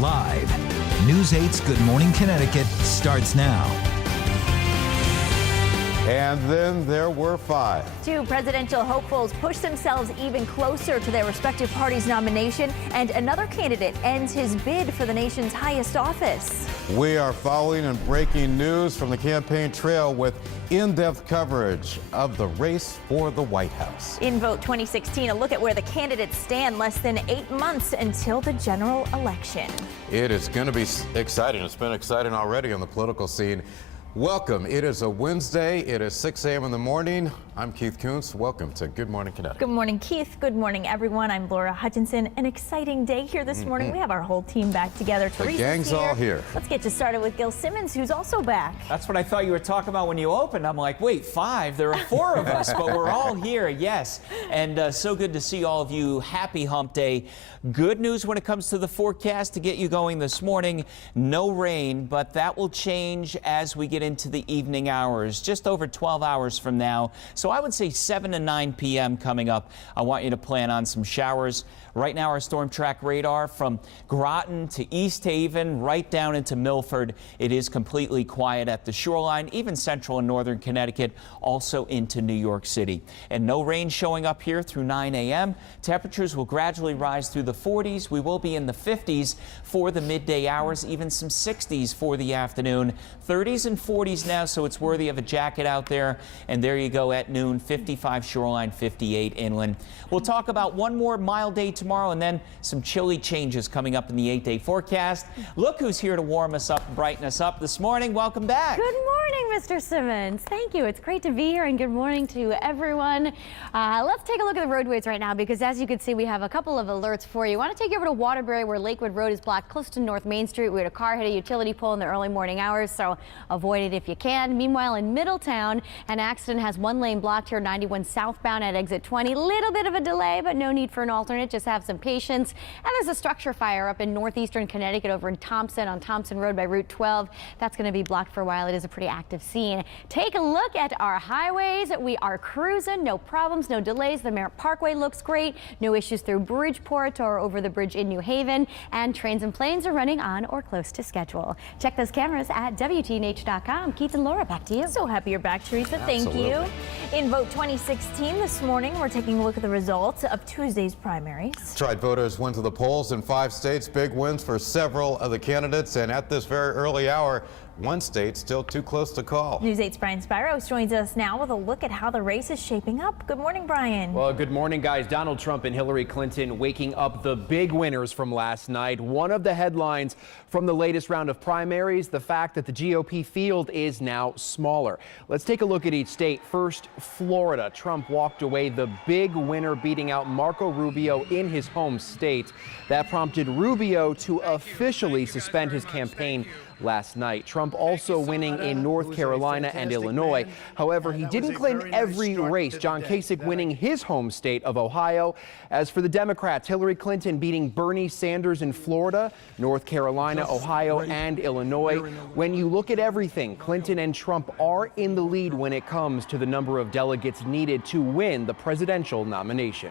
Live, News 8's Good Morning Connecticut starts now. And then there were 5. 2 presidential hopefuls push themselves even closer to their respective party's nomination, and another candidate ends his bid for the nation's highest office. We are following and breaking news from the campaign trail with in-depth coverage of the race for the White House. In Vote 2016, a look at where the candidates stand less than 8 months until the general election. It is going to be exciting. It's been exciting already on the political scene. Welcome. It is a Wednesday. It is 6 a.m. in the morning. I'm Keith Kuntz. Welcome to Good Morning Connecticut. Good morning, Keith. Good morning, everyone. I'm Laura Hutchinson. An exciting day here this morning. We have our whole team back together. The gang's all here. Let's get you started with Gil Simmons, who's also back. That's what I thought you were talking about when you opened. I'm like, wait, 5? There are 4 of us, but we're all here, yes. And so good to see all of you. Happy hump day. Good news when it comes to the forecast to get you going this morning. No rain, but that will change as we get into the evening hours, just over 12 hours from now. So I would say 7 to 9 p.m. coming up. I want you to plan on some showers. Right now, our storm track radar from Groton to East Haven, right down into Milford. It is completely quiet at the shoreline, even central and northern Connecticut, also into New York City. And no rain showing up here through 9 a.m. Temperatures will gradually rise through the 40s. We will be in the 50s for the midday hours, even some 60s for the afternoon. 30s and 40s now, so it's worthy of a jacket out there. And there you go at noon, 55 shoreline, 58 inland. We'll talk about one more mild day tomorrow and then some chilly changes coming up in the 8-day forecast. Look who's here to warm us up and brighten us up this morning. Welcome back. Good morning, Mr. Simmons. Thank you. It's great to be here, and good morning to everyone. Let's take a look at the roadways right now, because as you can see, we have a couple of alerts for you. I want to take you over to Waterbury, where Lakewood Road is blocked close to North Main Street. We had a car hit a utility pole in the early morning hours, so avoid it if you can. Meanwhile, in Middletown, an accident has one lane blocked here, 91 southbound at exit 20. Little bit of a delay, but no need for an alternate. Just have some patience. And there's a structure fire up in northeastern Connecticut over in Thompson on Thompson Road by Route 12. That's going to be blocked for a while. It is a pretty active scene. Take a look at our highways. We are cruising. No problems, no delays. The Merritt Parkway looks great. No issues through Bridgeport or over the bridge in New Haven. And trains and planes are running on or close to schedule. Check those cameras at WTNH.com. Keith and Laura, back to you. So happy you're back, Teresa. Thank you. In Vote 2016 this morning, we're taking a look at the results of Tuesday's primaries. Tried voters went to the polls in 5 states. Big wins for several of the candidates. And at this very early hour, one state still too close to call. News 8's Brian Spiros joins us now with a look at how the race is shaping up. Good morning, Brian. Well, good morning, guys. Donald Trump and Hillary Clinton waking up the big winners from last night. One of the headlines from the latest round of primaries, the fact that the GOP field is now smaller. Let's take a look at each state. First, Florida. Trump walked away the big winner, beating out Marco Rubio in his home state. That prompted Rubio to officially suspend his campaign last night. Trump also winning in North Carolina and Illinois. However, he didn't claim every race. John Kasich winning his home state of Ohio. As for the Democrats, Hillary Clinton beating Bernie Sanders in Florida, North Carolina, Ohio, and Illinois. When you look at everything, Clinton and Trump are in the lead when it comes to the number of delegates needed to win the presidential nomination.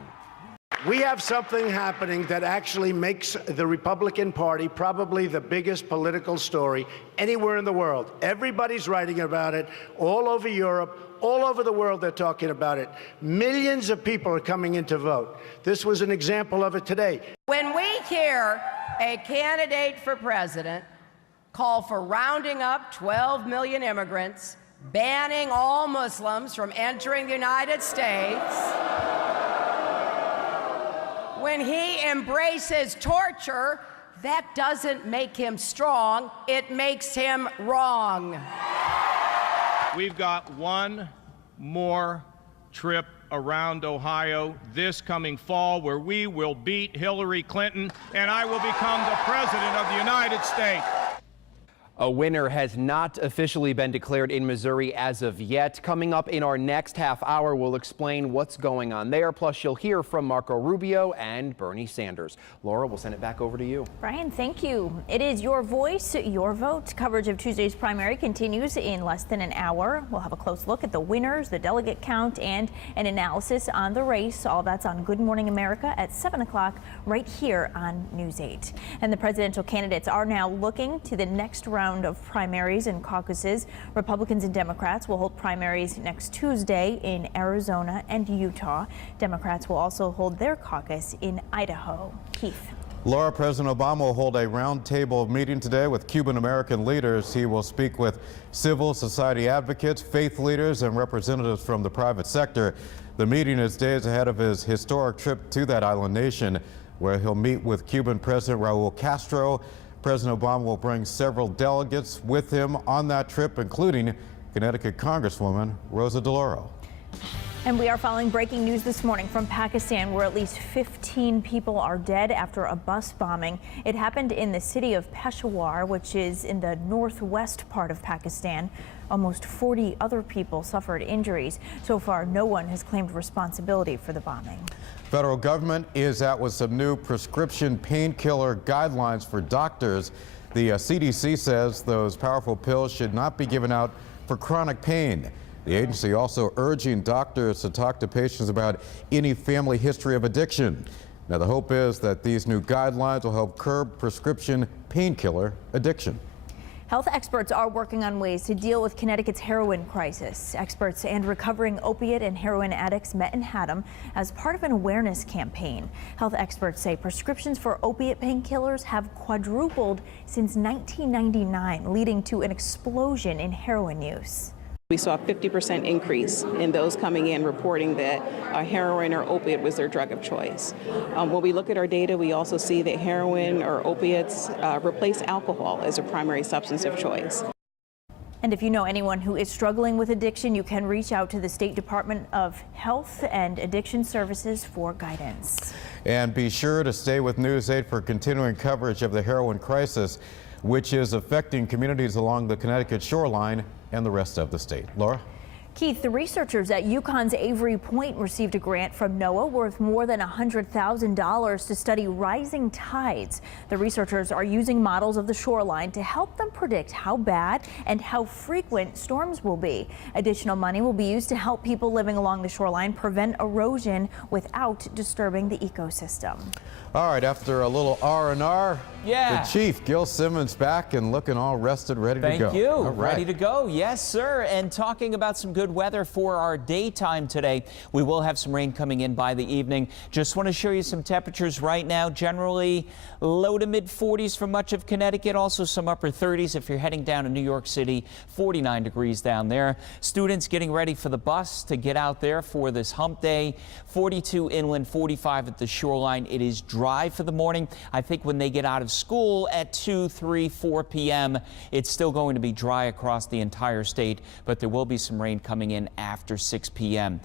We have something happening that actually makes the Republican Party probably the biggest political story anywhere in the world. Everybody's writing about it all over Europe, all over the world they're talking about it. Millions of people are coming in to vote. This was an example of it today. When we hear a candidate for president call for rounding up 12 million immigrants, banning all Muslims from entering the United States, when he embraces torture, that doesn't make him strong, it makes him wrong. We've got one more trip around Ohio this coming fall where we will beat Hillary Clinton and I will become the President of the United States. A winner has not officially been declared in Missouri as of yet. Coming up in our next half hour, we'll explain what's going on there. Plus, you'll hear from Marco Rubio and Bernie Sanders. Laura, we'll send it back over to you. Brian, thank you. It is your voice, your vote. Coverage of Tuesday's primary continues in less than an hour. We'll have a close look at the winners, the delegate count, and an analysis on the race. All that's on Good Morning America at 7 o'clock right here on News 8. And the presidential candidates are now looking to the next round of primaries and caucuses. Republicans and Democrats will hold primaries next Tuesday in Arizona and Utah. Democrats will also hold their caucus in Idaho. Keith. Laura, President Obama will hold a roundtable meeting today with Cuban-American leaders. He will speak with civil society advocates, faith leaders, and representatives from the private sector. The meeting is days ahead of his historic trip to that island nation, where he'll meet with Cuban President Raul Castro. President Obama will bring several delegates with him on that trip, including Connecticut Congresswoman Rosa DeLauro. And we are following breaking news this morning from Pakistan, where at least 15 people are dead after a bus bombing. It happened in the city of Peshawar, which is in the northwest part of Pakistan. Almost 40 other people suffered injuries. So far, no one has claimed responsibility for the bombing. Federal government is out with some new prescription painkiller guidelines for doctors. The CDC says those powerful pills should not be given out for chronic pain. The agency also urging doctors to talk to patients about any family history of addiction. Now, the hope is that these new guidelines will help curb prescription painkiller addiction. Health experts are working on ways to deal with Connecticut's heroin crisis. Experts and recovering opiate and heroin addicts met in Haddam as part of an awareness campaign. Health experts say prescriptions for opiate painkillers have quadrupled since 1999, leading to an explosion in heroin use. We saw a 50% increase in those coming in reporting that heroin or opiate was their drug of choice. When we look at our data, we also see that heroin or opiates replace alcohol as a primary substance of choice. And if you know anyone who is struggling with addiction, you can reach out to the State Department of Health and Addiction Services for guidance. And be sure to stay with News 8 for continuing coverage of the heroin crisis, which is affecting communities along the Connecticut shoreline and the rest of the state. Laura? Keith, the researchers at UConn's Avery Point received a grant from NOAA worth more than $100,000 to study rising tides. The researchers are using models of the shoreline to help them predict how bad and how frequent storms will be. Additional money will be used to help people living along the shoreline prevent erosion without disturbing the ecosystem. All right, after a little R&R, Yeah. the chief, Gil Simmons, back and looking all rested, ready to go. Thank you. All right. Ready to go. Yes, sir. And talking about some good weather for our daytime today. We will have some rain coming in by the evening. Just want to show you some temperatures right now. Generally low to mid 40s for much of Connecticut. Also some upper 30s if you're heading down to New York City. 49 degrees down there. Students getting ready for the bus to get out there for this hump day. 42 inland, 45 at the shoreline. It is dry for the morning. I think when they get out of school at 2, 3, 4 p.m., it's still going to be dry across the entire state, but there will be some rain coming in after 6 p.m.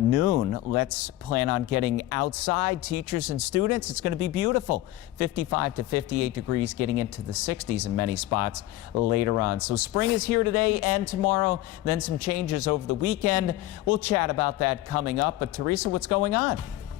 Noon, let's plan on getting outside, teachers and students. It's going to be beautiful. 55 to 58 degrees, getting into the 60s in many spots later on. So spring is here today and tomorrow, then some changes over the weekend. We'll chat about that coming up. But Teresa, what's going on?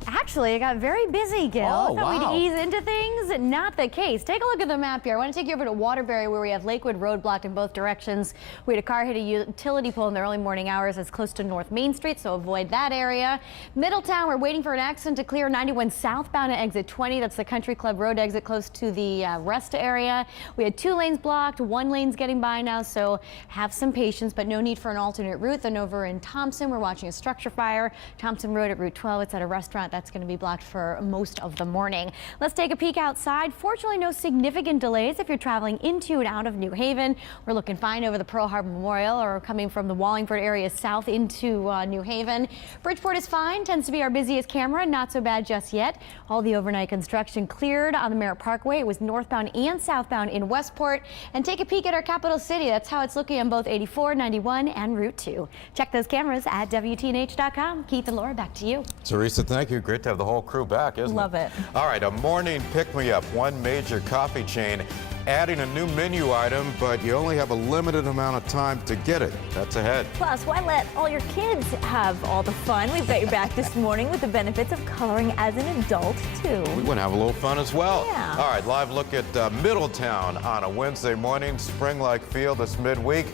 Actually, it got very busy, Gil. Oh, I thought wow. we'd ease into things. Not the case. Take a look at the map here. I want to take you over to Waterbury, where we have Lakewood Road blocked in both directions. We had a car hit a utility pole in the early morning hours. It's close to North Main Street, so avoid that area. Middletown, we're waiting for an accident to clear 91 southbound at exit 20. That's the Country Club Road exit close to the rest area. We had 2 lanes blocked. 1 lane's getting by now, so have some patience, but no need for an alternate route. Then over in Thompson, we're watching a structure fire. Thompson Road at Route 12. It's at a restaurant. That's going to be blocked for most of the morning. Let's take a peek outside. Fortunately, no significant delays if you're traveling into and out of New Haven. We're looking fine over the Pearl Harbor Memorial or coming from the Wallingford area south into New Haven. Bridgeport is fine, tends to be our busiest camera, not so bad just yet. All the overnight construction cleared on the Merritt Parkway. It was northbound and southbound in Westport. And take a peek at our capital city. That's how it's looking on both 84, 91 and Route 2. Check those cameras at WTNH.com. Keith and Laura, back to you. Teresa, thank you. Great to have the whole crew back, isn't it? Love it. All right, a morning pick-me-up. One major coffee chain adding a new menu item, but you only have a limited amount of time to get it. That's ahead. Plus, why let all your kids have all the fun? We've got your back this morning with the benefits of coloring as an adult, too. We want to have a little fun as well. Yeah. All right, live look at Middletown on a Wednesday morning. Spring-like feel this midweek,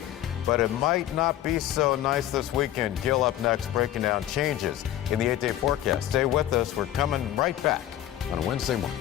but it might not be so nice this weekend. Gil up next, breaking down changes in the 8-day forecast. Stay with us. We're coming right back on a Wednesday morning.